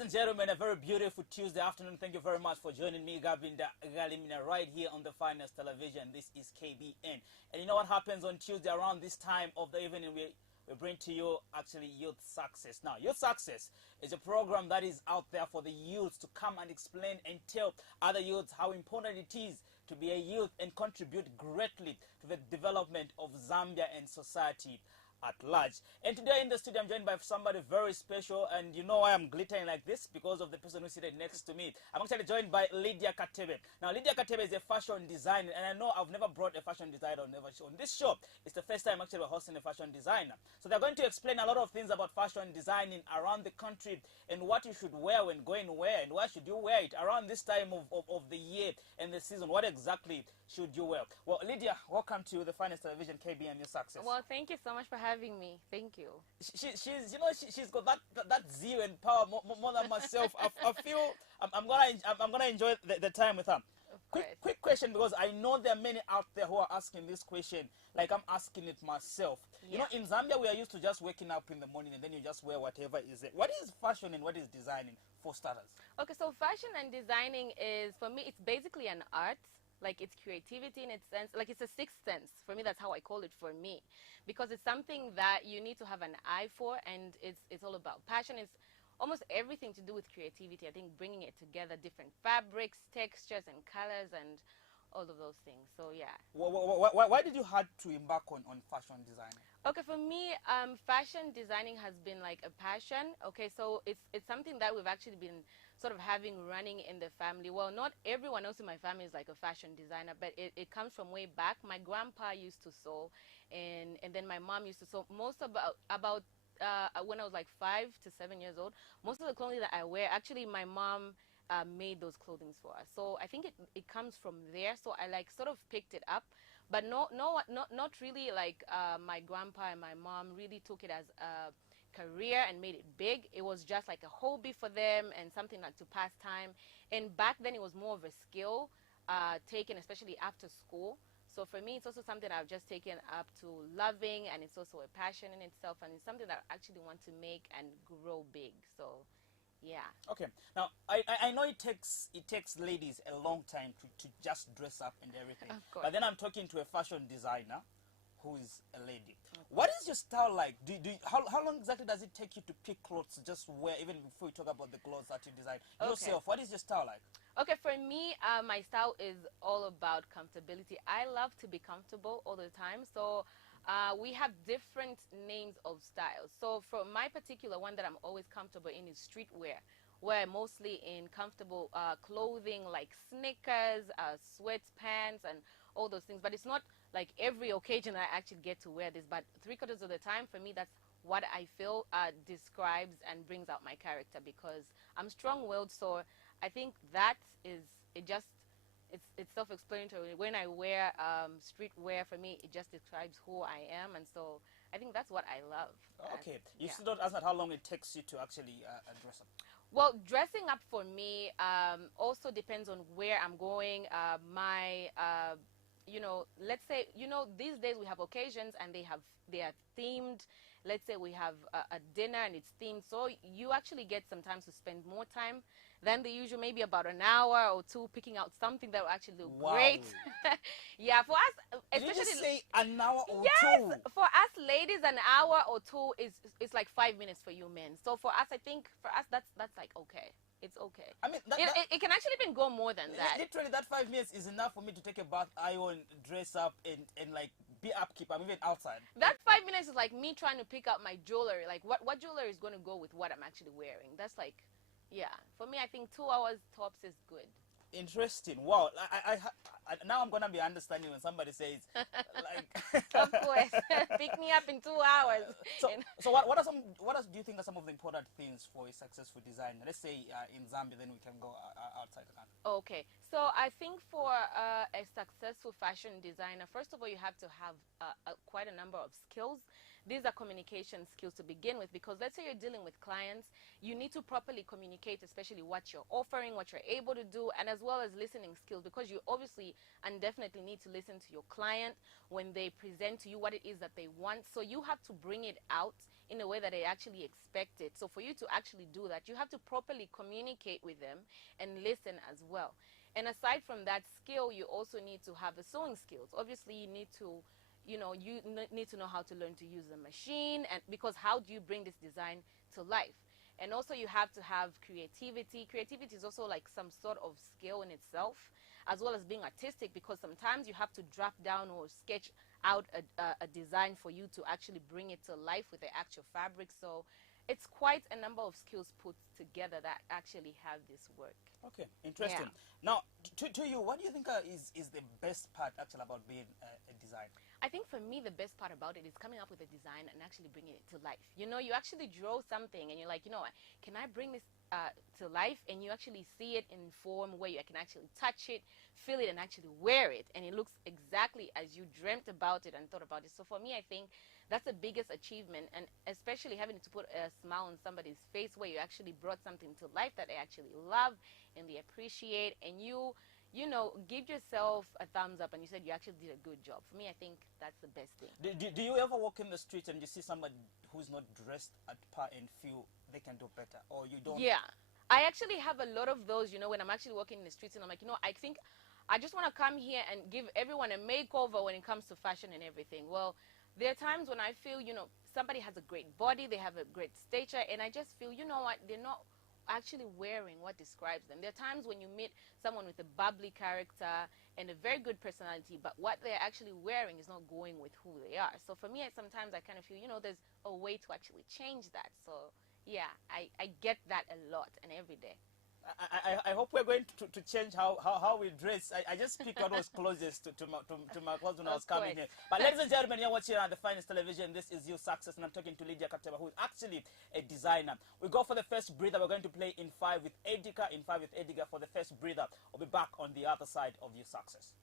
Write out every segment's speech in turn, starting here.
Ladies and gentlemen, a very beautiful Tuesday afternoon. Thank you very much for joining me, Gabinda Galimina, right here on the finest television. This is KBN. And you know what happens on Tuesday around this time of the evening? We bring to you actually Youth Success. Now, Youth Success is a program that is out there for the youths to come and explain and tell other youths how important it is to be a youth and contribute greatly to the development of Zambia and society at large. And today in the studio I'm joined by somebody very special, and you know why I'm glittering like this? Because of the person who's seated next to me. I'm actually joined by Lydia Katebe. Now Lydia Katebe is a fashion designer, and I know I've never brought a fashion designer on this show. It's the first time actually we're hosting a fashion designer. So they're going to explain a lot of things about fashion designing around the country and what you should wear when going where and why should you wear it around this time of the year and the season. What exactly should you wear? Well, Lydia, welcome to the finest television, KBN Youth Success. Well, thank you so much for having me. Thank you. She's got that zeal and power more than myself. I feel I'm gonna enjoy the time with her. Quick question, because I know there are many out there who are asking this question like I'm asking it myself. Yeah. You know, in Zambia we are used to just waking up in the morning and then you just wear whatever is it. What is fashion and what is designing, for starters? Okay, so fashion and designing is, for me, it's basically an art. Like, it's creativity in its sense. Like, it's a sixth sense. For me, that's how I call it for me. Because it's something that you need to have an eye for, and it's all about passion. It's almost everything to do with creativity. I think bringing it together, different fabrics, textures, and colors, and all of those things. So, yeah. Why did you have to embark on fashion designing? Okay, for me, fashion designing has been like a passion. Okay, so it's something that we've actually been sort of having running in the family. Well, not everyone else in my family is like a fashion designer, but it comes from way back. My grandpa used to sew, and then my mom used to sew. Most about when I was like 5 to 7 years old, most of the clothing that I wear, actually my mom made those clothing for us. So I think it comes from there. So I like sort of picked it up, but not really like my grandpa and my mom really took it as a career and made it big. It was just like a hobby for them and something like to pass time. And back then it was more of a skill taken, especially after school. So for me, it's also something I've just taken up to loving, and it's also a passion in itself, and it's something that I actually want to make and grow big. So yeah. Okay. Now I know it takes ladies a long time to just dress up and everything. Of course. But then I'm talking to a fashion designer who is a lady. Okay. What is your style like? How long exactly does it take you to pick clothes to just wear, even before you talk about the clothes that you design yourself? What is your style like? Okay, for me, my style is all about comfortability. I love to be comfortable all the time. So we have different names of styles. So for my particular one that I'm always comfortable in is streetwear, where I'm mostly in comfortable clothing like sneakers, sweatpants, and all those things. But it's not like every occasion I actually get to wear this. But 3/4 of the time, for me, that's what I feel describes and brings out my character, because I'm strong-willed. So I think that is, it's self-explanatory. When I wear streetwear, for me, it just describes who I am, and so I think that's what I love. Okay. You still don't answer how long it takes you to actually dress up. Well, dressing up for me also depends on where I'm going. Let's say, these days we have occasions and they are themed. Let's say we have a dinner and it's themed, so you actually get sometimes to spend more time than the usual, maybe about an hour or two picking out something that will actually look great. Yeah, for us, especially. Did you just say an hour or yes, two? For us ladies, an hour or two is like 5 minutes for you men. So for us, I think for us that's like okay. It's okay. I mean, it can actually even go more than that. Literally, that 5 minutes is enough for me to take a bath, iron, dress up, and like be upkeep. I'm even outside. That 5 minutes is like me trying to pick out my jewelry. Like what jewelry is going to go with what I'm actually wearing. That's like, yeah. For me, I think 2 hours tops is good. Interesting. Wow. Now I'm gonna be understanding when somebody says, like. Of course. Pick me up in 2 hours. So what do you think are some of the important things for a successful designer? Let's say in Zambia, then we can go outside the country. Okay. So I think for a successful fashion designer, first of all, you have to have quite a number of skills. These are communication skills to begin with, because let's say you're dealing with clients, you need to properly communicate, especially what you're offering, what you're able to do, and as well as listening skills, because you obviously and definitely need to listen to your client when they present to you what it is that they want. So you have to bring it out in a way that they actually expect it. So for you to actually do that, you have to properly communicate with them and listen as well. And aside from that skill, you also need to have the sewing skills. Obviously, you need to, need to know how to learn to use the machine, and because how do you bring this design to life? And also you have to have creativity. Creativity is also like some sort of skill in itself, as well as being artistic, because sometimes you have to draft down or sketch out a design for you to actually bring it to life with the actual fabric. So it's quite a number of skills put together that actually have this work. Okay, interesting. Yeah. Now, to you, what do you think is the best part actually about being a designer? I think for me, the best part about it is coming up with a design and actually bringing it to life. You know, you actually draw something and you're like, can I bring this to life? And you actually see it in form where you can actually touch it, feel it, and actually wear it. And it looks exactly as you dreamt about it and thought about it. So for me, I think that's the biggest achievement, and especially having to put a smile on somebody's face where you actually brought something to life that they actually love and they appreciate, and you give yourself a thumbs up and you said you actually did a good job. For me, I think that's the best thing. Do you ever walk in the street and you see somebody who's not dressed at par and feel they can do better, or you don't? Yeah, I actually have a lot of those, when I'm actually walking in the streets and I'm like, I think I just want to come here and give everyone a makeover when it comes to fashion and everything. Well, there are times when I feel, somebody has a great body, they have a great stature, and I just feel, what, they're not actually wearing what describes them. There are times when you meet someone with a bubbly character and a very good personality, but what they're actually wearing is not going with who they are. So for me, sometimes I kind of feel, there's a way to actually change that. So yeah, I get that a lot and every day. I hope we're going to change how we dress. I just picked what was closest to my clothes when I was coming here. But ladies and gentlemen, you're watching on the Finest Television. This is You Success, and I'm talking to Lydia Kateba, who is actually a designer. We go for the first breather. We're going to play in 5 with Edgar. In 5 with Edgar for the first breather. We'll be back on the other side of You Success.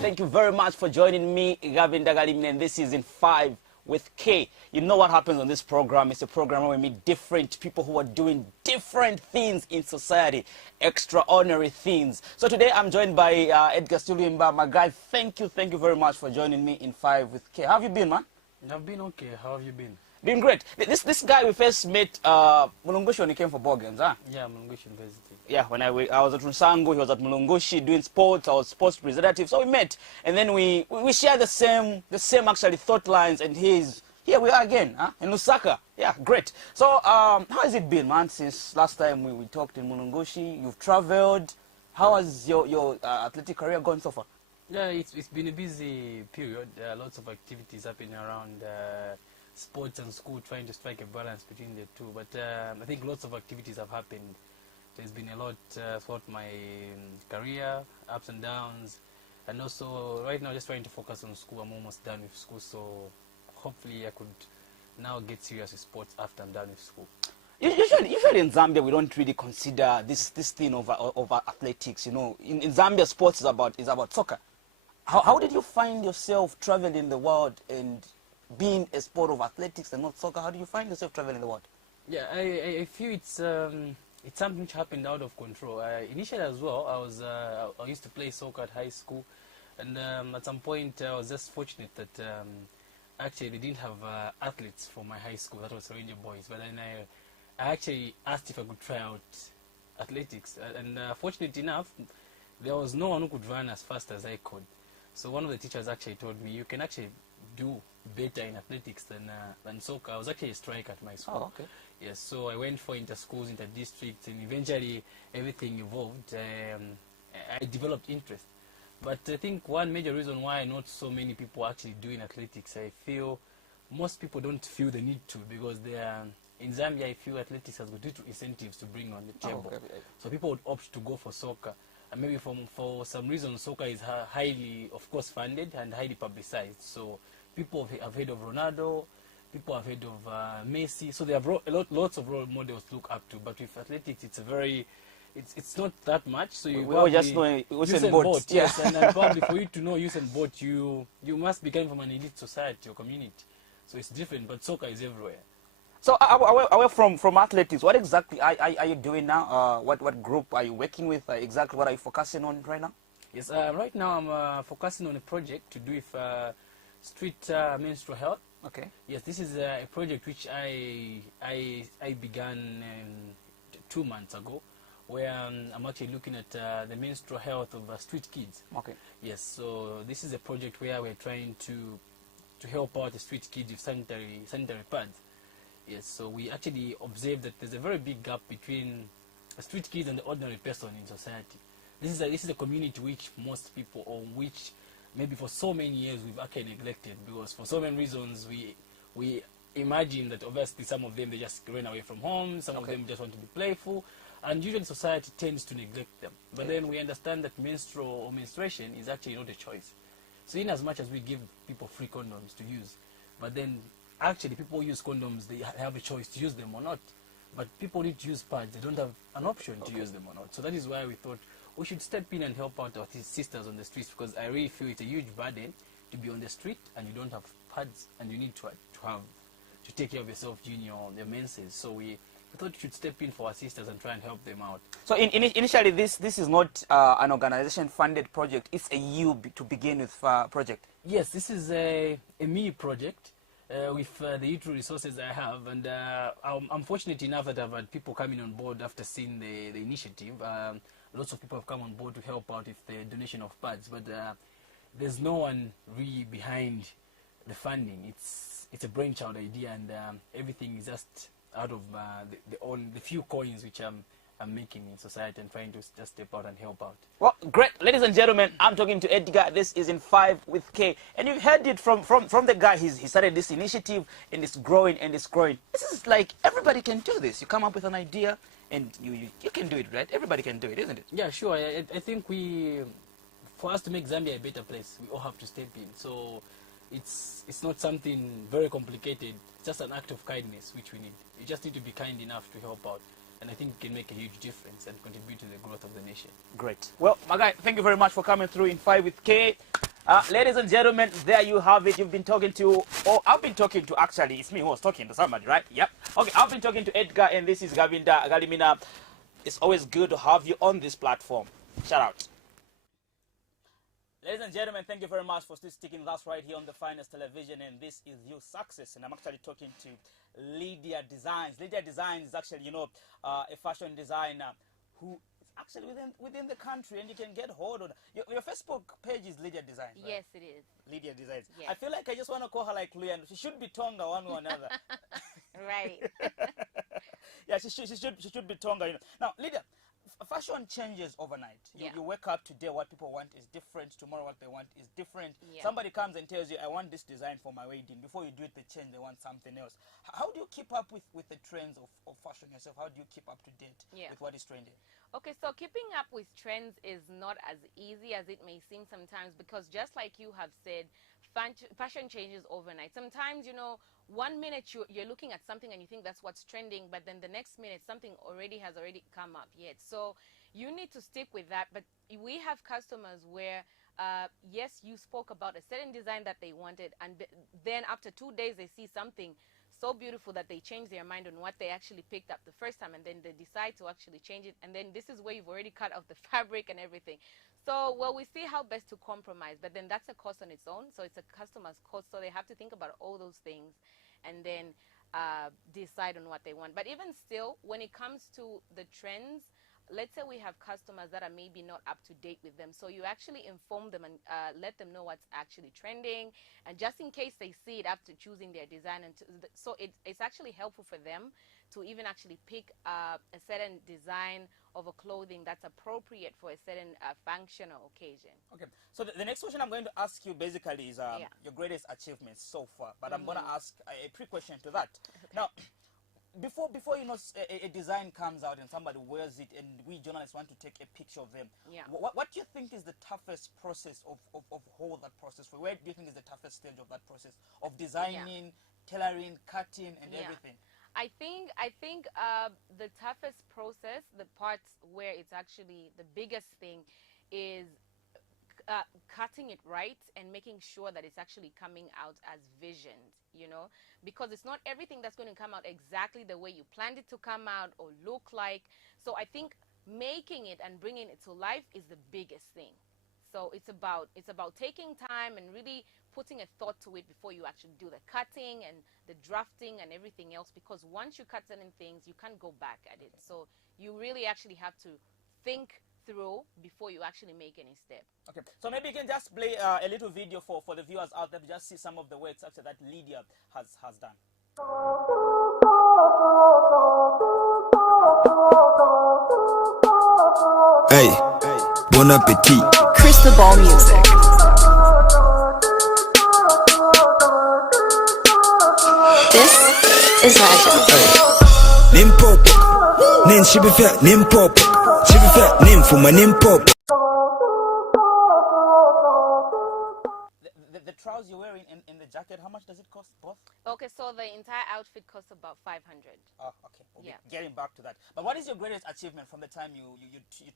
Thank you very much for joining me, Gavin Dagalimne, and this is in 5 with K. You know what happens on this program. It's a program where we meet different people who are doing different things in society, extraordinary things. So today I'm joined by Edgar Stulimba. My guy, thank you very much for joining me in 5 with K. How have you been, man? I've been okay. How have you been? Doing great. This guy we first met, Mulungushi, when he came for ball games, huh? Yeah, Mulungushi University. Yeah, when I was at Rusango, he was at Mulungushi doing sports. I was sports representative, so we met, and then we share the same actually thought lines. And here we are again, huh? In Lusaka. Yeah, great. So how has it been, man? Since last time we talked in Mulungushi, you've traveled. How has your athletic career gone so far? Yeah, it's been a busy period. Lots of activities happening around sports and school, trying to strike a balance between the two. But I think lots of activities have happened. There's been a lot throughout my career, ups and downs, and also right now just trying to focus on school. I'm almost done with school, so hopefully I could now get serious with sports after I'm done with school. Usually in Zambia we don't really consider this thing over athletics. In Zambia, sports is about soccer. How did you find yourself traveling the world and being a sport of athletics and not soccer? How do you find yourself traveling the world? Yeah, I feel it's something which happened out of control. Initially as well, I used to play soccer at high school, and at some point I was just fortunate that actually they didn't have athletes for my high school. That was Ranger Boys. But then I actually asked if I could try out athletics, and fortunate enough, there was no one who could run as fast as I could. So one of the teachers actually told me, you can actually do better in athletics than soccer. I was actually a striker at my school. Oh, okay. Yes, so I went for inter-schools, inter-districts, and eventually everything evolved. I developed interest. But I think one major reason why not so many people are actually doing athletics, I feel most people don't feel the need to, because they are, in Zambia, I feel athletics has got little incentives to bring on the table. Oh, okay. So people would opt to go for soccer. And maybe for some reason, soccer is highly, of course, funded and highly publicized. So people have heard of Ronaldo, people have heard of Messi. So they have lots of role models to look up to. But with athletics, it's not that much. So you we just know Usain Bolt. Yes, and probably for you to know Usain Bolt, you must be coming from an elite society or community. So it's different, but soccer is everywhere. So away from athletics, what exactly are you doing now? What group are you working with? Exactly what are you focusing on right now? Yes, right now I'm focusing on a project to do with street menstrual health. Okay. Yes, this is a project which I began 2 months ago, where I'm actually looking at the menstrual health of street kids. Okay. Yes, so this is a project where we're trying to help out the street kids with sanitary pads. Yes, so we actually observed that there's a very big gap between a street kid and the ordinary person in society. This is a community which most people, or which maybe for so many years we've actually neglected, because for so many reasons we imagine that obviously some of them, they just run away from home, some of them just want to be playful, and usually society tends to neglect them. But then we understand that menstruation is actually not a choice. So in as much as we give people free condoms to use, but then actually people use condoms, they have a choice to use them or not. But people need to use pads, they don't have an option to use them or not. So that is why we thought we should step in and help out our sisters on the streets, because I really feel it's a huge burden to be on the street and you don't have pads and you need to take care of yourself during your menses. So we thought we should step in for our sisters and try and help them out. So initially this is not an organization funded project, it's a you to begin with project. Yes, this is a me project with the little resources I have, and I'm fortunate enough that I've had people coming on board after seeing the initiative. Lots of people have come on board to help out with the donation of pads, but there's no one really behind the funding. It's a brainchild idea, and everything is just out of the few coins which I'm making in society and trying to just step out and help out. Well, great. Ladies and gentlemen, I'm talking to Edgar. This is In 5 with K. And you've heard it from the guy. He started this initiative, and it's growing and it's growing. This is like, everybody can do this. You come up with an idea and you can do it, right? Everybody can do it, isn't it? Yeah, sure. I think for us to make Zambia a better place, we all have to step in. So it's not something very complicated. It's just an act of kindness which we need. You just need to be kind enough to help out. And I think it can make a huge difference and contribute to the growth of the nation. Great. Well, my guy, thank you very much for coming through In 5 with K. Ladies and gentlemen, there you have it. You've been talking to, or I've been talking to, actually, it's me who was talking to somebody, right? Yep. Okay, I've been talking to Edgar, and this is Gavinda Galimina. It's always good to have you on this platform. Shout out. Ladies and gentlemen, thank you very much for still sticking with us right here on the Finest Television, and this is Your Success. And I'm actually talking to Lydia Designs. Lydia Designs is actually, a fashion designer who is actually within the country, and you can get hold of your Facebook page is Lydia Designs, right? Yes, it is. Lydia Designs. Yes. I feel like I just want to call her like Luyan. She should be Tonga one way or another. Right. Yeah, she should be Tonga. Now, Lydia, fashion changes overnight. You wake up today, what people want is different. Tomorrow, what they want is different. Yeah. Somebody comes and tells you, I want this design for my wedding. Before you do it, they change, they want something else. How do you keep up with the trends of fashion yourself? How do you keep up to date with what is trending? Okay, so keeping up with trends is not as easy as it may seem sometimes, because just like you have said, fashion changes overnight. Sometimes, 1 minute you're looking at something and you think that's what's trending, but then the next minute something has already come up yet. So you need to stick with that. But we have customers where yes, you spoke about a certain design that they wanted, and then after 2 days they see something so beautiful that they change their mind on what they actually picked up the first time, and then they decide to actually change it, and then this is where you've already cut off the fabric and everything. So, well, we see how best to compromise, but then that's a cost on its own. So it's a customer's cost, so they have to think about all those things and then decide on what they want. But even still, when it comes to the trends, let's say we have customers that are maybe not up to date with them. So you actually inform them and let them know what's actually trending, and just in case they see it after choosing their design. And so it's actually helpful for them to even actually pick a certain design of a clothing that's appropriate for a certain function or occasion. Okay, so the next question I'm going to ask you basically is your greatest achievements so far, but I'm going to ask a pre-question to that. Okay. Now, before a design comes out and somebody wears it and we journalists want to take a picture of them, what do you think is the toughest process of whole that process? Where do you think is the toughest stage of that process of designing, tailoring, cutting, and everything? I think the toughest process, the parts where it's actually the biggest thing, is cutting it right and making sure that it's actually coming out as visioned, you know, because it's not everything that's going to come out exactly the way you planned it to come out or look like. So I think making it and bringing it to life is the biggest thing. So it's about taking time and really putting a thought to it before you actually do the cutting and the drafting and everything else, because once you cut certain things, you can't go back at it. So you really actually have to think through before you actually make any step. Okay, so maybe you can just play a little video for the viewers out there to just see some of the works actually that Lydia has done. Hey, bon appetit. Crystal Ball Music. This is Legend. Hey. Limpopo, nin shibifia Limpopo, shibifia nim fuma Limpopo. The trousers you're wearing in the jacket, how much does it cost both? Okay, so the entire outfit costs about 500. Oh, okay. We'll Yeah. be getting back to that. But what is your greatest achievement from the time you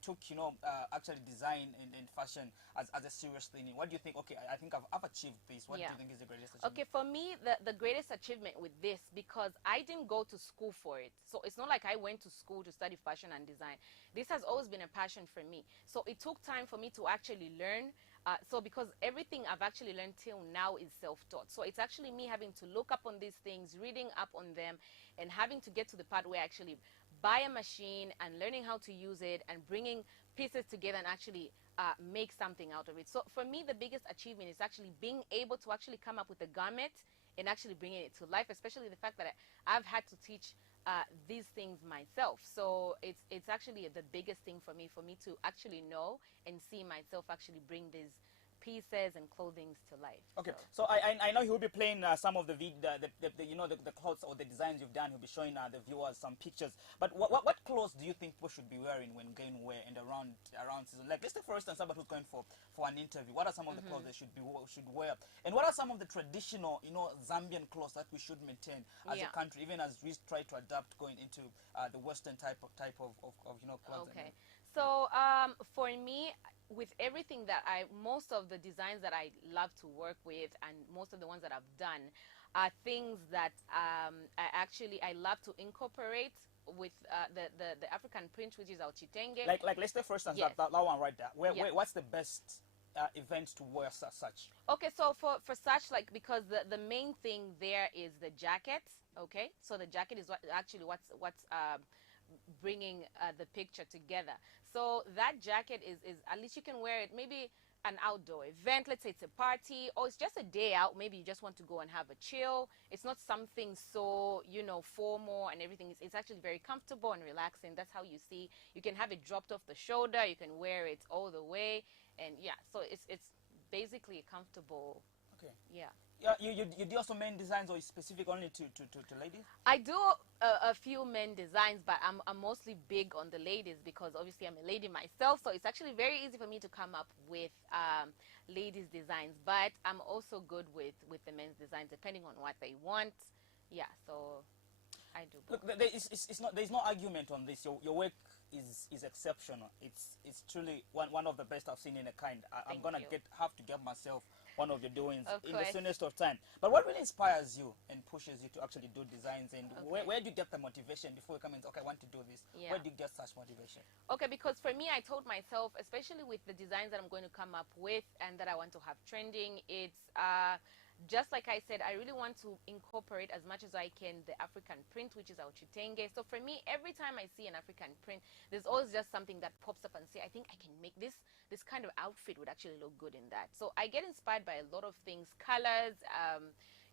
took, you know, actually design and fashion as a serious thing? What do you think? Okay, I think I've achieved this. What do you think is the greatest achievement? Okay, for me, the greatest achievement with this, because I didn't go to school for it. So it's not like I went to school to study fashion and design. This has always been a passion for me. So it took time for me to actually learn. So because everything I've actually learned till now is self-taught. So it's actually me having to look up on these things, reading up on them, and having to get to the part where I actually buy a machine and learning how to use it and bringing pieces together and actually make something out of it. So for me, the biggest achievement is actually being able to actually come up with a garment and actually bringing it to life, especially the fact that I've had to teach these things myself. So it's actually the biggest thing for me to actually know and see myself actually bring these pieces and clothings to life. Okay, so I know he'll be playing some of the you know, the clothes or the designs you've done. He'll be showing the viewers some pictures. But what clothes do you think people should be wearing when going wear and around season? Like, let's say for instance somebody who's going for an interview. What are some of the clothes they should wear? And what are some of the traditional, you know, Zambian clothes that we should maintain as a country, even as we try to adapt going into the Western type of you know, clothes? Okay. So for me, with everything that most of the designs that I love to work with and most of the ones that I've done are things that I love to incorporate with the African print, which is our chitenge. Like let's say for instance that one right there. What's the best event to wear such? Okay, so for such, like, because the main thing there is the jacket. Okay, so the jacket is what's bringing the picture together. So that jacket is at least you can wear it maybe an outdoor event. Let's say it's a party or it's just a day out. Maybe you just want to go and have a chill. It's not something so, you know, formal and everything. It's actually very comfortable and relaxing. That's how you see. You can have it dropped off the shoulder. You can wear it all the way. And yeah, so it's basically comfortable. Okay. Yeah. Yeah, you do also men designs, or is specific only to ladies? I do a few men designs, but I'm mostly big on the ladies because obviously I'm a lady myself. So it's actually very easy for me to come up with ladies designs, but I'm also good with the men's designs depending on what they want. Yeah, so I do both. Look, there's no argument on this. Your work is exceptional. It's truly one of the best I've seen in a kind. I'm gonna have to get myself one of your doings in the soonest of time. But what really inspires you and pushes you to actually do designs, and where do you get the motivation before you come in? Okay, I want to do this. Yeah. Where do you get such motivation? Okay, because for me, I told myself, especially with the designs that I'm going to come up with and that I want to have trending, it's just like I said, I really want to incorporate as much as I can the African print, which is our chitenge. So for me, every time I see an African print, there's always just something that pops up and say, I think I can make this kind of outfit would actually look good in that. So I get inspired by a lot of things, colors,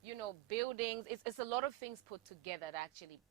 you know, buildings. It's a lot of things put together that actually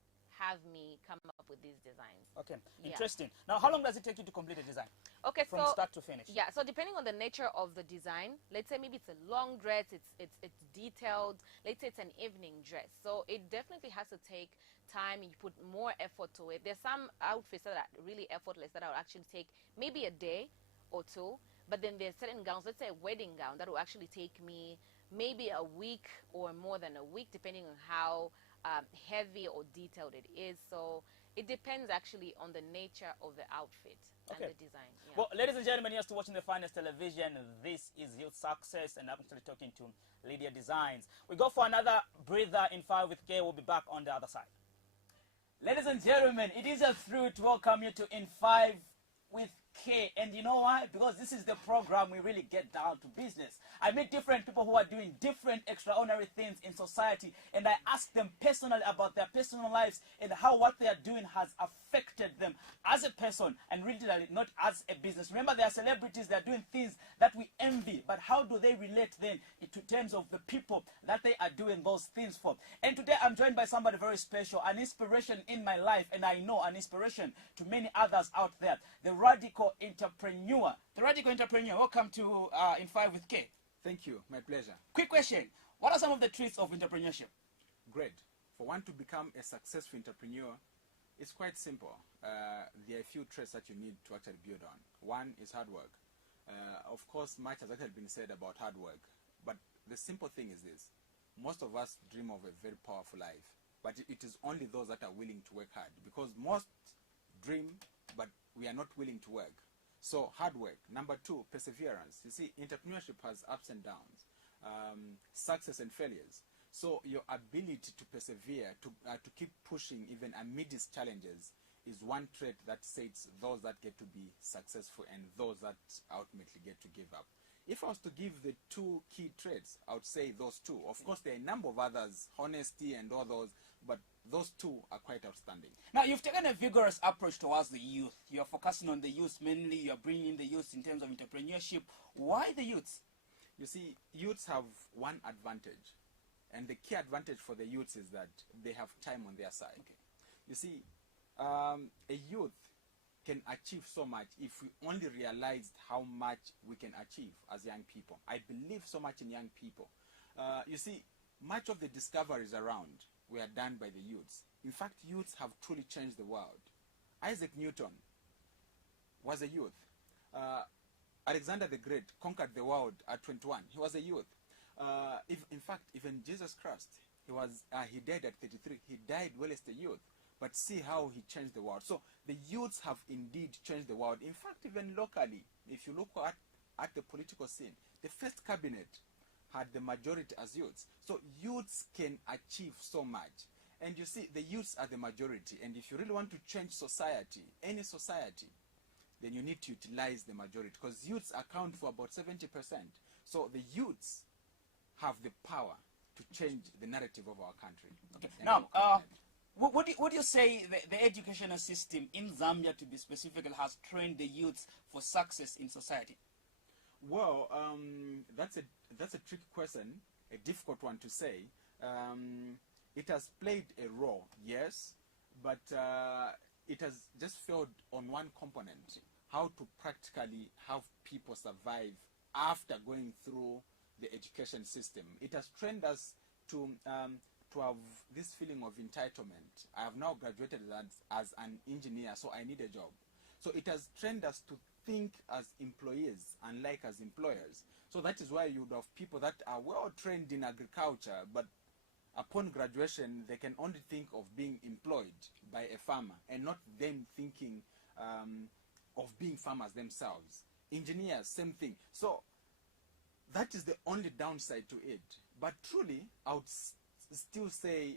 have me come up with these designs. Okay, interesting. Now, how long does it take you to complete a design? Okay, from start to finish. Yeah, so depending on the nature of the design, let's say maybe it's a long dress, it's detailed. Let's say it's an evening dress, so it definitely has to take time. You put more effort to it. There's some outfits that are really effortless that will actually take maybe a day or two, but then there's certain gowns, let's say a wedding gown, that will actually take me maybe a week or more than a week, depending on how heavy or detailed it is. So it depends actually on the nature of the outfit Okay. and the design. Yeah. Well, ladies and gentlemen, you're still watching the finest television. This is Youth Success, and I'm actually talking to Lydia Designs. We go for another breather in 5 with K. We'll be back on the other side. Ladies and gentlemen, it is a thrill to welcome you to In 5 with K. And you know why? Because this is the program we really get down to business. I meet different people who are doing different extraordinary things in society, and I ask them personally about their personal lives and how what they are doing has affected them as a person and really not as a business. Remember, they are celebrities, they are doing things that we envy, but how do they relate then in terms of the people that they are doing those things for? And today I'm joined by somebody very special, an inspiration in my life, and I know an inspiration to many others out there, the radical entrepreneur. The radical entrepreneur, welcome to In 5 with K. Thank you. My pleasure. Quick question. What are some of the traits of entrepreneurship? Great. For one to become a successful entrepreneur, it's quite simple. There are a few traits that you need to actually build on. One is hard work. Of course, much has actually been said about hard work, but the simple thing is this. Most of us dream of a very powerful life, but it is only those that are willing to work hard, because most dream, but we are not willing to work. So hard work. Number two, perseverance. You see, entrepreneurship has ups and downs, success and failures. So your ability to persevere, to keep pushing even amidst challenges, is one trait that sets those that get to be successful and those that ultimately get to give up. If I was to give the two key traits, I would say those two. Of course, there are a number of others, honesty and all those, but those two are quite outstanding. Now, you've taken a vigorous approach towards the youth. You're focusing on the youth mainly. You're bringing the youth in terms of entrepreneurship. Why the youths? You see, youths have one advantage, and the key advantage for the youths is that they have time on their side. Okay. You see, a youth can achieve so much if we only realized how much we can achieve as young people. I believe so much in young people. You see, much of the discoveries around were done by the youths. In fact, youths have truly changed the world. Isaac Newton was a youth. Alexander the Great conquered the world at 21. He was a youth. In fact, even Jesus Christ, he died at 33. He died while as a youth. But see how he changed the world. So the youths have indeed changed the world. In fact, even locally, if you look at the political scene, the first cabinet had the majority as youths. So youths can achieve so much. And you see, the youths are the majority. And if you really want to change society, any society, then you need to utilize the majority, because youths account for about 70%. So the youths have the power to change the narrative of our country. Okay. And Now, our continent. would you say the educational system in Zambia, to be specific, has trained the youths for success in society? Well, that's a tricky question, a difficult one to say. It has played a role, yes, but it has just failed on one component: how to practically have people survive after going through the education system. It has trained us to have this feeling of entitlement. I have now graduated as an engineer, so I need a job. So it has trained us to think as employees, unlike as employers. So that is why you would have people that are well trained in agriculture, but upon graduation they can only think of being employed by a farmer and not them thinking of being farmers themselves. Engineers, same thing. So that is the only downside to it. But truly, I would still say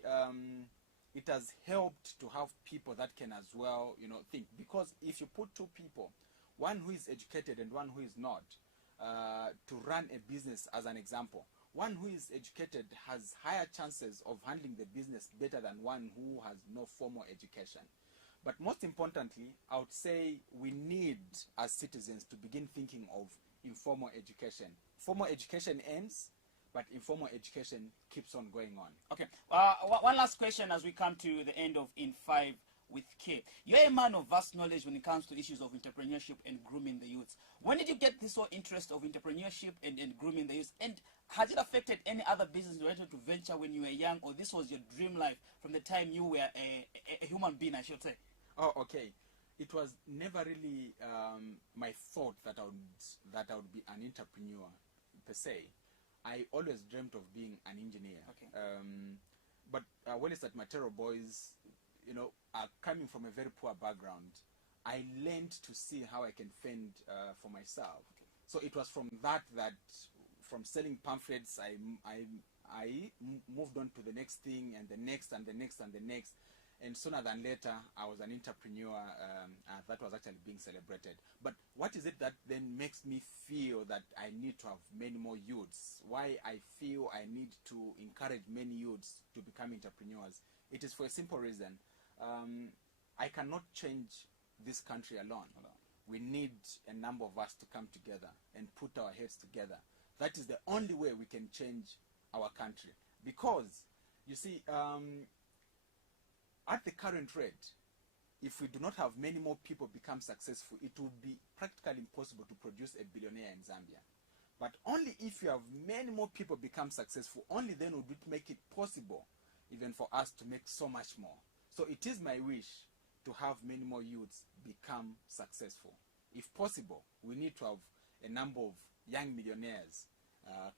it has helped to have people that can as well, think. Because if you put two people, one who is educated and one who is not, to run a business as an example, one who is educated has higher chances of handling the business better than one who has no formal education. But most importantly, I would say we need, as citizens, to begin thinking of informal education. Formal education ends, but informal education keeps on going on. Okay. One last question as we come to the end of In 5 with K. You're a man of vast knowledge when it comes to issues of entrepreneurship and grooming the youths. When did you get this whole interest of entrepreneurship and grooming the youths? And has it affected any other business you wanted to venture when you were young, or this was your dream life from the time you were a human being, I should say? Oh, okay. It was never really my thought that I would be an entrepreneur per se. I always dreamt of being an engineer. Okay. But when it's at Matero Boys, coming from a very poor background, I learned to see how I can fend for myself. So it was from that from selling pamphlets, I moved on to the next thing and the next and the next and the next. And sooner than later, I was an entrepreneur that was actually being celebrated. But what is it that then makes me feel that I need to have many more youths? Why I feel I need to encourage many youths to become entrepreneurs? It is for a simple reason. I cannot change this country alone. We need a number of us to come together and put our heads together. That is the only way we can change our country. Because, you see, at the current rate, if we do not have many more people become successful, it will be practically impossible to produce a billionaire in Zambia. But only if you have many more people become successful, only then would it make it possible even for us to make so much more. So it is my wish to have many more youths become successful. If possible, we need to have a number of young millionaires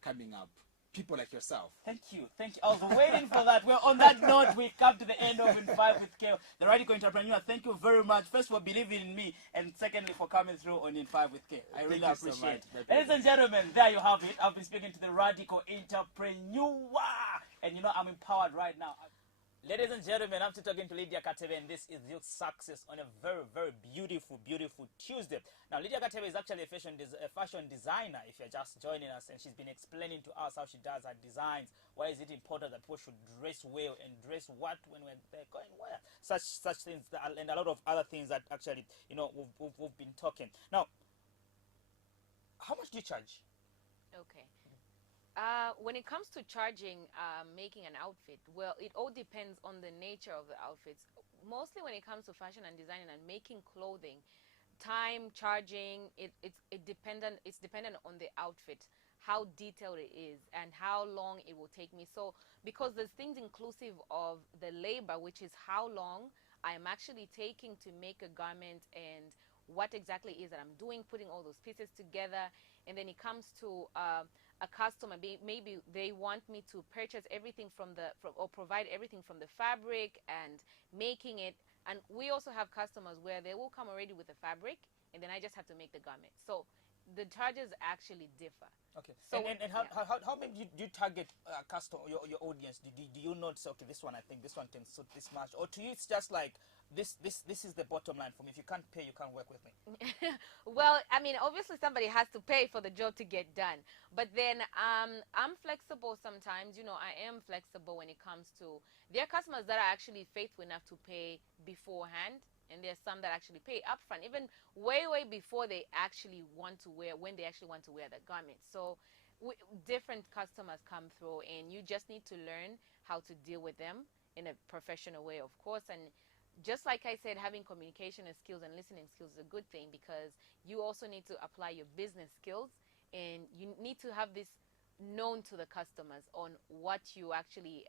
coming up. People like yourself. Thank you. I was waiting for that. Well, on that note, we come to the end of In 5 with K, the Radical Entrepreneur. Thank you very much. First, for believing in me, and secondly, for coming through on In 5 with K. I really appreciate it. Ladies and gentlemen, there you have it. I've been speaking to the Radical Entrepreneur. And you know, I'm empowered right now. Ladies and gentlemen, I'm still talking to Lydia Katebe, and this is Youth Success on a very, very beautiful, beautiful Tuesday. Now, Lydia Katebe is actually a fashion designer, if you're just joining us, and she's been explaining to us how she does her designs. Why is it important that people should dress well and dress what when they're going where? Such things, and a lot of other things that actually, you know, we've been talking. Now, how much do you charge? Okay. When it comes to charging, making an outfit, well, it all depends on the nature of the outfits. Mostly when it comes to fashion and designing and making clothing, time, charging, it's dependent on the outfit, how detailed it is, and how long it will take me. So, because there's things inclusive of the labor, which is how long I'm actually taking to make a garment and what exactly it is that I'm doing, putting all those pieces together. And then it comes to a customer, maybe they want me to purchase everything or provide everything from the fabric and making it. And we also have customers where they will come already with the fabric, and then I just have to make the garment. So the charges actually differ. Okay. So and how many do you target customer, your audience? Do you not say, okay, this one, I think this one can suit this much, or to you it's just like this is the bottom line for me. If you can't pay, you can't work with me. Well, I mean, obviously somebody has to pay for the job to get done. But then I'm flexible sometimes. You know, I am flexible when it comes to, there are customers that are actually faithful enough to pay beforehand. And there's some that actually pay upfront, even way before they actually want to wear, when they actually want to wear the garment. So different customers come through, and you just need to learn how to deal with them in a professional way, of course. And just like I said, having communication skills and listening skills is a good thing, because you also need to apply your business skills, and you need to have this known to the customers on what you actually,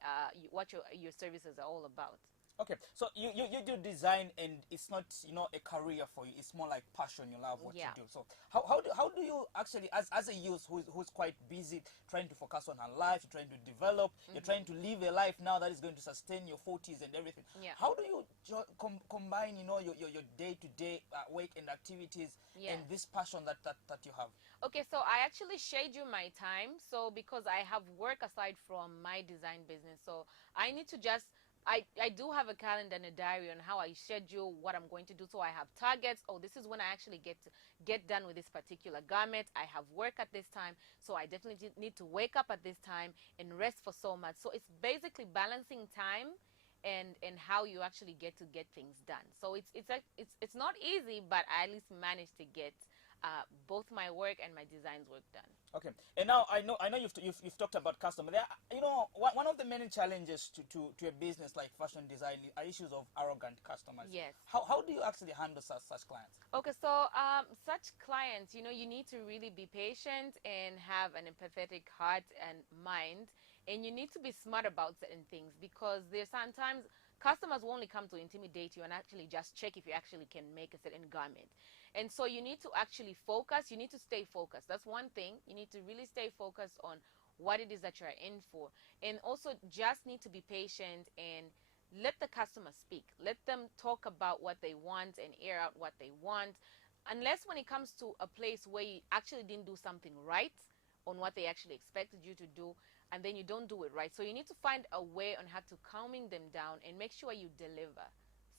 what your services are all about. Okay, so you do design, and it's not, you know, a career for you. It's more like passion. You love what you do. So how do you actually, as a youth who's quite busy trying to focus on her life, you're trying to develop, you're trying to live a life now that is going to sustain your 40s and everything. Yeah. How do you combine, you know, your day-to-day work and activities and this passion that you have? Okay, so I actually schedule my time. So because I have work aside from my design business, so I need to just, I do have a calendar and a diary on how I schedule what I'm going to do. So I have targets. Oh, this is when I actually get done with this particular garment. I have work at this time, so I definitely need to wake up at this time and rest for so much. So it's basically balancing time and how you actually get things done. So it's not easy, but I at least manage to get both my work and my designs work done. Okay, and now I know you've talked about customer. There, you know, one of the many challenges to a business like fashion design are issues of arrogant customers. Yes. How do you actually handle such clients? Okay, so such clients, you know, you need to really be patient and have an empathetic heart and mind, and you need to be smart about certain things, because there's sometimes customers will only come to intimidate you and actually just check if you actually can make a certain garment. And so you need to actually focus. You need to stay focused. That's one thing. You need to really stay focused on what it is that you're in for. And also just need to be patient and let the customer speak. Let them talk about what they want and air out what they want. Unless when it comes to a place where you actually didn't do something right on what they actually expected you to do, and then you don't do it right. So you need to find a way on how to calming them down and make sure you deliver.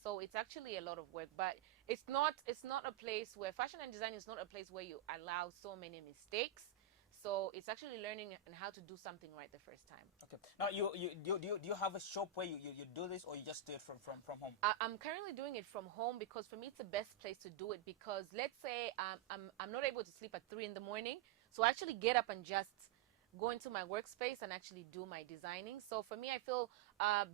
So it's actually a lot of work, but it's not a place where fashion and design is not a place where you allow so many mistakes. So it's actually learning and how to do something right the first time. Okay. Now, do you have a shop where you do this, or you just do it from home? I'm currently doing it from home because for me it's the best place to do it, because let's say I'm not able to sleep at 3 in the morning, so I actually get up and just go into my workspace and actually do my designing. So for me, I feel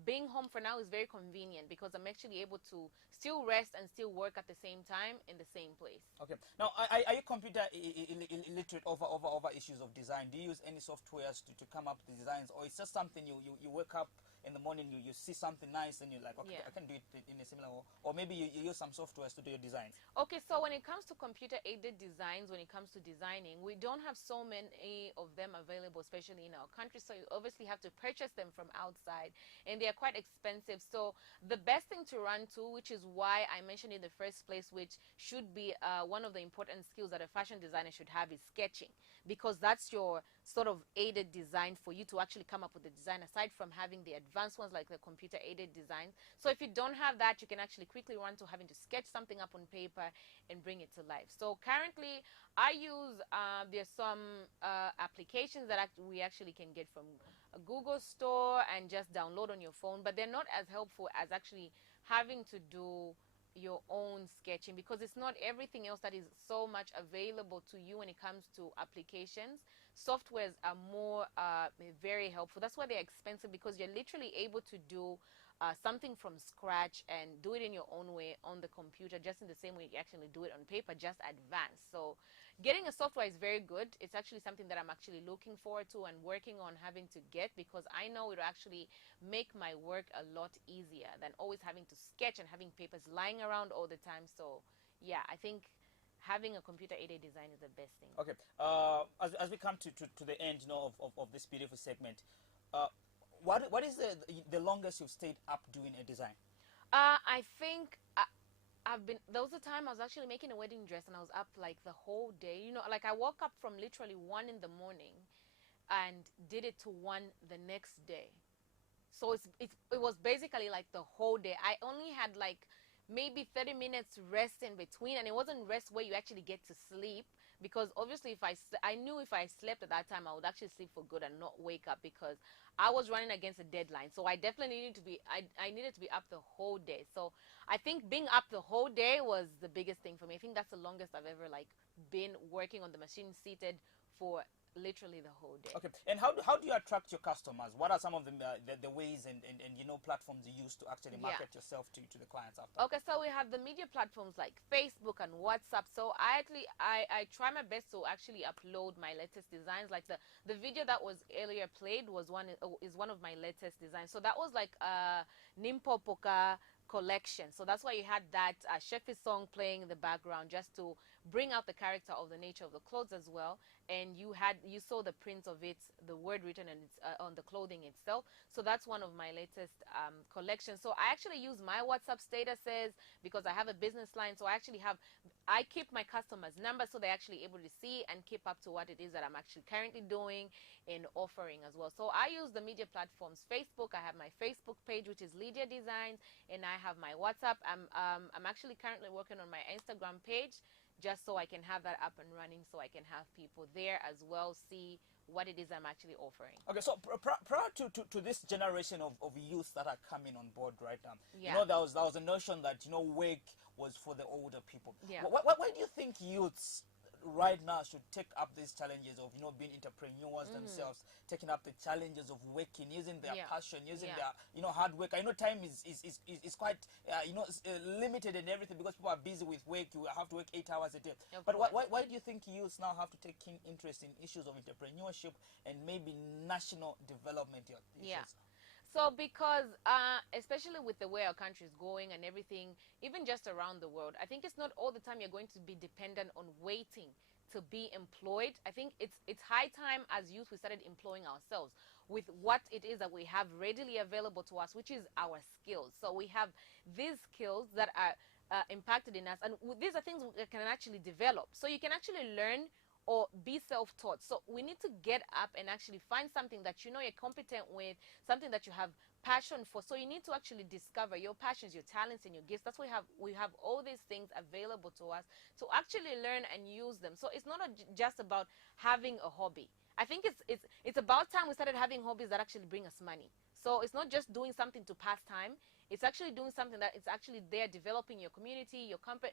being home for now is very convenient because I'm actually able to still rest and still work at the same time in the same place. Okay. Now, are you computer illiterate over issues of design? Do you use any softwares to come up with designs, or it's just something you wake up in the morning, you see something nice and you're like, okay, Yeah. I can do it in a similar way? Or maybe you use some softwares to do your designs? Okay, so when it comes to computer-aided designs, when it comes to designing, we don't have so many of them available, especially in our country. So you obviously have to purchase them from outside, and they are quite expensive. So the best thing to run to, which is why I mentioned in the first place, which should be one of the important skills that a fashion designer should have, is sketching, because that's your sort of aided design for you to actually come up with a design, aside from having the advanced ones like the computer aided designs. So if you don't have that, you can actually quickly run to having to sketch something up on paper and bring it to life. So currently I use there's some applications that we actually can get from a Google store and just download on your phone, but they're not as helpful as actually having to do your own sketching, because it's not everything else that is so much available to you when it comes to applications. Softwares are more very helpful. That's why they're expensive, because you're literally able to do something from scratch and do it in your own way on the computer, just in the same way you actually do it on paper, just advanced. So getting a software is very good. It's actually something that I'm actually looking forward to and working on having to get, because I know it will actually make my work a lot easier than always having to sketch and having papers lying around all the time. So yeah, I think having a computer aided design is the best thing. Okay. As we come to the end, of this beautiful segment, what is the longest you've stayed up doing a design? I think there was a time I was actually making a wedding dress and I was up like the whole day. Like I woke up from literally 1 in the morning and did it to 1 the next day. So it was basically like the whole day. I only had like maybe 30 minutes rest in between, and it wasn't rest where you actually get to sleep, because obviously I knew if I slept at that time I would actually sleep for good and not wake up, because I was running against a deadline. So I definitely needed to be I needed to be up the whole day. So I think being up the whole day was the biggest thing for me. I think that's the longest I've ever like been working on the machine, seated for literally the whole day. Okay. And how do you attract your customers? What are some of the ways and platforms you use to actually market yourself to the clients after? Okay, so we have the media platforms like Facebook and WhatsApp. So I try my best to actually upload my latest designs. Like the video that was earlier played is one of my latest designs. So that was like Nimpo Poka collection. So that's why you had that Shefi song playing in the background, just to bring out the character of the nature of the clothes as well. And you saw the print of it, the word written on the clothing itself. So that's one of my latest collections. So I actually use my WhatsApp statuses because I have a business line. So I keep my customers' numbers so they're actually able to see and keep up to what it is that I'm actually currently doing and offering as well. So I use the media platforms. Facebook, I have my Facebook page, which is Lydia Designs, and I have my WhatsApp. I'm actually currently working on my Instagram page, just so I can have that up and running, so I can have people there as well see what it is I'm actually offering. Okay, so prior to this generation of youth that are coming on board right now, Yeah. there was a notion that work was for the older people. Yeah. Why do you think youths right now should take up these challenges of being entrepreneurs themselves, taking up the challenges of working, using their passion, using their hard work? I know time is quite limited and everything, because people are busy with work. You have to work 8 hours a day. But why do you think youths now have to take keen interest in issues of entrepreneurship and maybe national development issues? Yeah. So because, especially with the way our country is going and everything, even just around the world, I think it's not all the time you're going to be dependent on waiting to be employed. I think it's high time as youth we started employing ourselves. with what it is that we have readily available to us, which is our skills. So we have these skills that are impacted in us, and these are things we can actually develop. So you can actually learn or be self-taught. So we need to get up and actually find something that you know you're competent with, something that you have passion for. So you need to actually discover your passions, your talents, and your gifts. That's why we have all these things available to us to actually learn and use them. So it's not just about having a hobby. I think it's about time we started having hobbies that actually bring us money. So it's not just doing something to pass time. It's actually doing something that is actually there, developing your community, your country,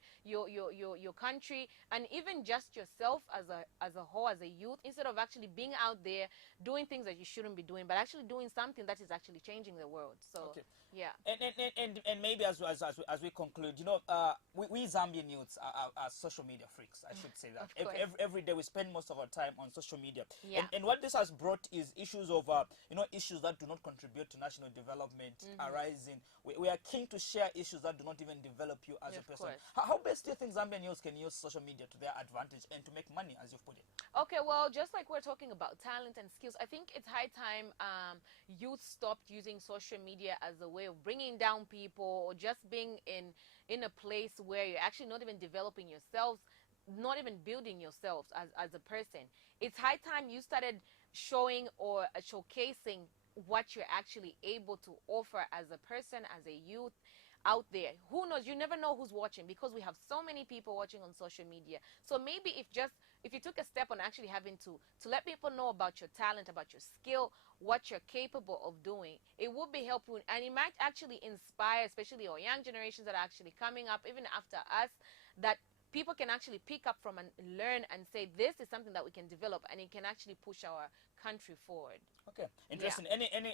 and even just yourself as a whole, as a youth, instead of actually being out there doing things that you shouldn't be doing, but actually doing something that is actually changing the world. So okay. Yeah. And maybe as we conclude, you know, we Zambian youths are social media freaks. I should say that. Every day we spend most of our time on social media. Yeah. And what this has brought is issues of issues that do not contribute to national development arising. We are keen to share issues that do not even develop you as a person. How best do you think Zambian youths can use social media to their advantage and to make money, as you've put it? Okay, well, just like we're talking about talent and skills, I think it's high time youth stopped using social media as a way of bringing down people, or just being in a place where you're actually not even developing yourselves, not even building yourselves as a person. It's high time you started showing or showcasing what you're actually able to offer as a person, as a youth out there. Who knows? You never know who's watching, because we have so many people watching on social media. So maybe if you took a step on actually having to let people know about your talent, about your skill, what you're capable of doing, it would be helpful, and it might actually inspire, especially our young generations that are actually coming up, even after us, that people can actually pick up from and learn and say, this is something that we can develop, and it can actually push our country forward. Okay, interesting. Yeah. Any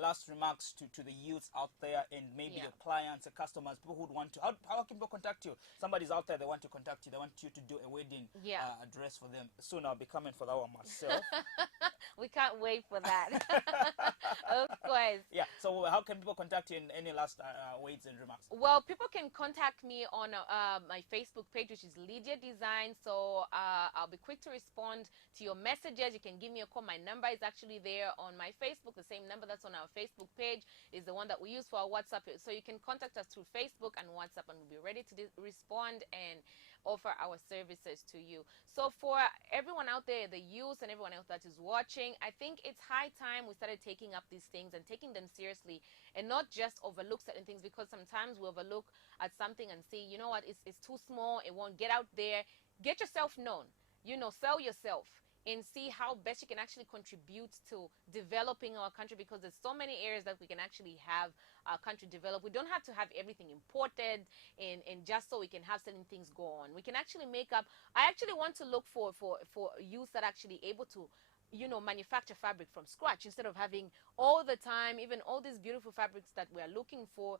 last remarks to the youths out there, and maybe your clients, your customers, people who would want to? How can people contact you? Somebody's out there, they want to contact you. They want you to do a wedding address for them. Soon I'll be coming for that one myself. We can't wait for that. Of course. Yeah. So how can people contact you? In any last words and remarks? Well, people can contact me on my Facebook page, which is Lydia Design. So I'll be quick to respond to your messages. You can give me a call. My number is actually there on my Facebook. The same number that's on our Facebook page is the one that we use for our WhatsApp. So you can contact us through Facebook and WhatsApp, and we'll be ready to respond and offer our services to you. So for everyone out there, the youth and everyone else that is watching, I think it's high time we started taking up these things and taking them seriously, and not just overlook certain things, because sometimes we overlook at something and say, you know what, it's too small, it won't get out there. Get yourself known, sell yourself, and see how best you can actually contribute to developing our country, because there's so many areas that we can actually have our country develop. We don't have to have everything imported and just so we can have certain things go on. We can actually make up. I actually want to look for youth that are actually able to manufacture fabric from scratch, instead of having all the time, even all these beautiful fabrics that we are looking for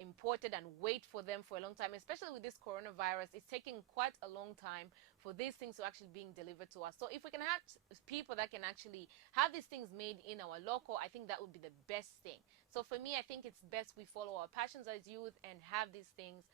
imported and wait for them for a long time. Especially with this coronavirus, it's taking quite a long time for these things to actually being delivered to us. So if we can have people that can actually have these things made in our local, I think that would be the best thing. So for me, I think it's best we follow our passions as youth and have these things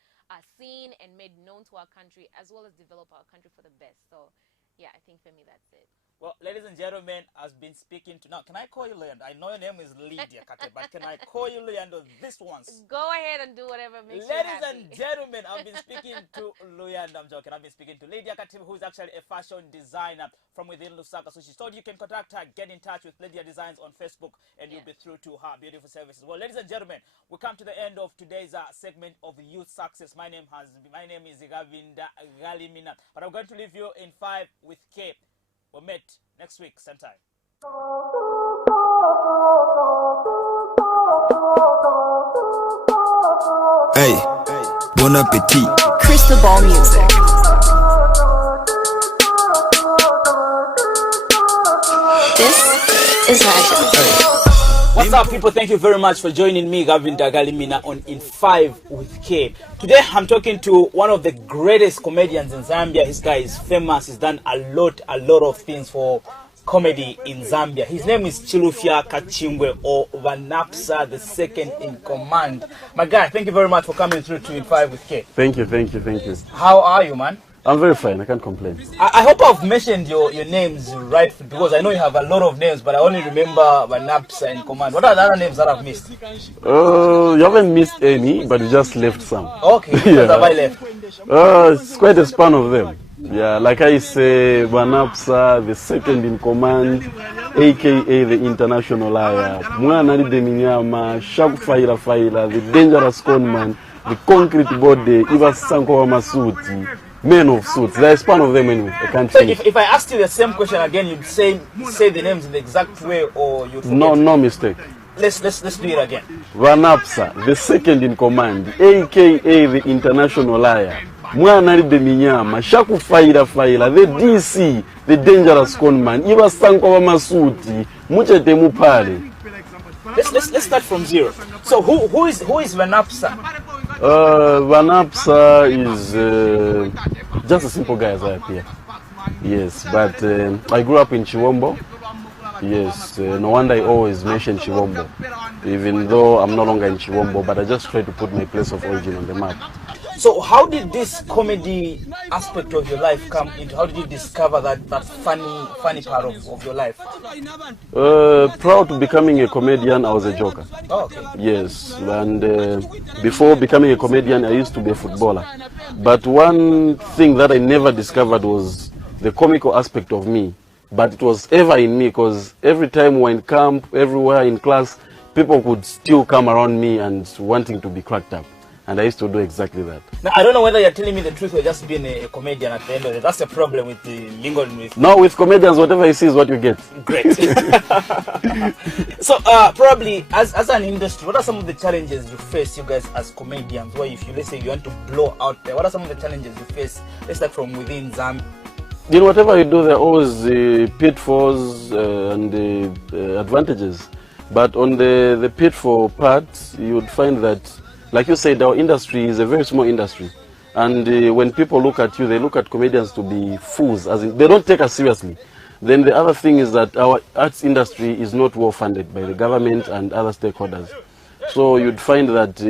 seen and made known to our country, as well as develop our country for the best. So yeah, I think for me that's it. Well, ladies and gentlemen, I've been speaking to... Now, can I call you Leandro? I know your name is Lydia Kate, but can I call you Leandro this once? Go ahead and do whatever makes you happy. Ladies and gentlemen, I've been speaking to Leandro. I'm joking. I've been speaking to Lydia Kate, who is actually a fashion designer from within Lusaka. So she told you can contact her, get in touch with Lydia Designs on Facebook, and you'll be through to her beautiful services. Well, ladies and gentlemen, we come to the end of today's segment of Youth Success. My name is Gavinda Galimina, but I'm going to leave you in 5 with K. We'll meet next week, same time. Hey, bon appetit. Crystal Ball Music. This is Raja. What's up, people? Thank you very much for joining me, Gavin Dagalimina, on In 5 with K. Today, I'm talking to one of the greatest comedians in Zambia. This guy is famous. He's done a lot of things for comedy in Zambia. His name is Chilufya Kachimbwe, or Vanapsa, the second in command. My guy, thank you very much for coming through to In 5 with K. Thank you. How are you, man? I'm very fine. I can't complain. I hope I've mentioned your names right, because I know you have a lot of names, but I only remember Vanapsa and Command. What are the other names that I've missed? You haven't missed any, but you just left some. Okay, Yeah. have I left? It's quite a span of them. Yeah, like I say, Vanapsa, the second in command, aka the international liar, Mwana de Minyama, Sharp Faila, the dangerous conman, the concrete body, Iva Sanko Masuti, men of suits. There's a span of them anyway. I can't So finish. if I asked you the same question again, you'd say the names in the exact way, or you'd forget? No mistake. Let's do it again. Vanapsa, the second in command, aka the international liar, Mwana de Minyama, Shaku Faila, the DC, the dangerous conman, Iva Sanko Masuti, Muchete Mupale. Let's start from zero. So who is Vanapsa? Vanapsa is just a simple guy as I appear. Yes, but I grew up in Chiwombo. Yes, no wonder I always mention Chiwombo, even though I'm no longer in Chiwombo, but I just try to put my place of origin on the map. So how did this comedy aspect of your life come into? How did you discover that funny part of your life? Prior to becoming a comedian, I was a joker. Oh, okay. Yes, and before becoming a comedian, I used to be a footballer. But one thing that I never discovered was the comical aspect of me. But it was ever in me, because every time we were in camp, everywhere in class, people could still come around me and wanting to be cracked up. And I used to do exactly that. Now, I don't know whether you're telling me the truth or just being a comedian at the end of it. That's the problem with the lingering with. Now with comedians, whatever you see is what you get. Great. So probably as an industry, what are some of the challenges you face, you guys, as comedians? Where if you, let's say, you want to blow out there, what are some of the challenges you face? Let's start from within Zambia. You know, whatever you do, there are always pitfalls and advantages. But on the pitfall part, you would find that, like you said, our industry is a very small industry. And when people look at you, they look at comedians to be fools, as in, they don't take us seriously. Then the other thing is that our arts industry is not well funded by the government and other stakeholders. So you'd find that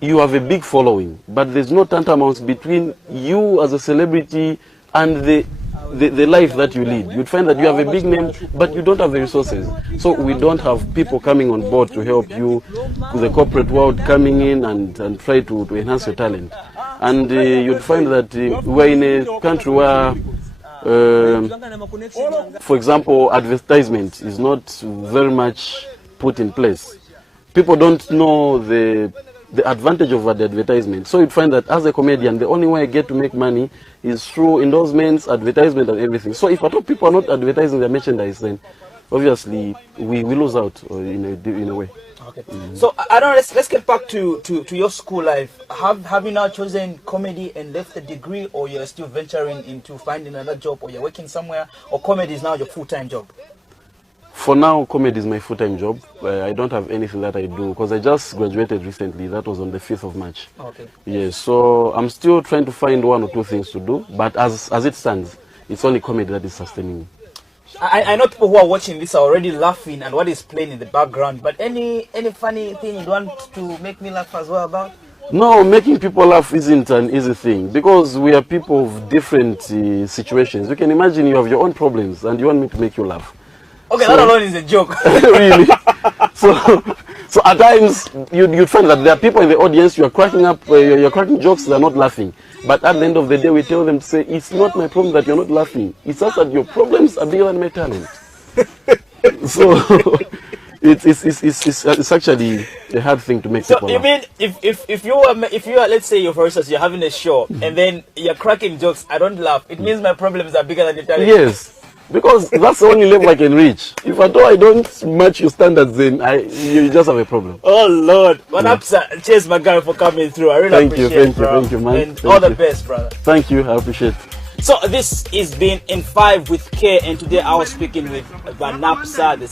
you have a big following, but there's no tantamount between you as a celebrity and the life that you lead. You'd find that you have a big name, but you don't have the resources. So we don't have people coming on board to help you, the corporate world coming in and try to enhance your talent. And you'd find that we're in a country where, for example, advertisement is not very much put in place. People don't know the advantage of the advertisement. So you'd find that as a comedian, the only way I get to make money is through endorsements, advertisement, and everything. So if at all people are not advertising their merchandise, then obviously we lose out in a way. Okay. So I don't know, let's get back to your school life. Have you now chosen comedy and left the degree, or you're still venturing into finding another job, or you're working somewhere, or comedy is now your full-time job? For now, comedy is my full-time job. I don't have anything that I do, because I just graduated recently. That was on the 5th of March. Okay. Yes, so I'm still trying to find one or two things to do, but as it stands, it's only comedy that is sustaining me. I know people who are watching this are already laughing and what is playing in the background, but any funny thing you want to make me laugh as well about? No, making people laugh isn't an easy thing, because we are people of different situations. You can imagine you have your own problems and you want me to make you laugh. Okay, so, that alone is a joke. Really? So at times you'd find that there are people in the audience, you're cracking up, you're cracking jokes, they're not laughing. But at the end of the day, we tell them to say, it's not my problem that you're not laughing. It's just that your problems are bigger than my talent. So it's actually a hard thing to make people laugh. So you mean if you are, let's say, for instance, you're having a show and then you're cracking jokes, I don't laugh, it means my problems are bigger than your talent? Yes. Because that's the only level I can reach. If at all I don't match your standards, then you just have a problem. Oh Lord, what up, sir? Cheers, my guy, for coming through. I really appreciate it, bro. Thank you, man. And all the best, brother. Thank you, I appreciate it. So this is been In 5 with K, and today I was speaking with Vanapsa, the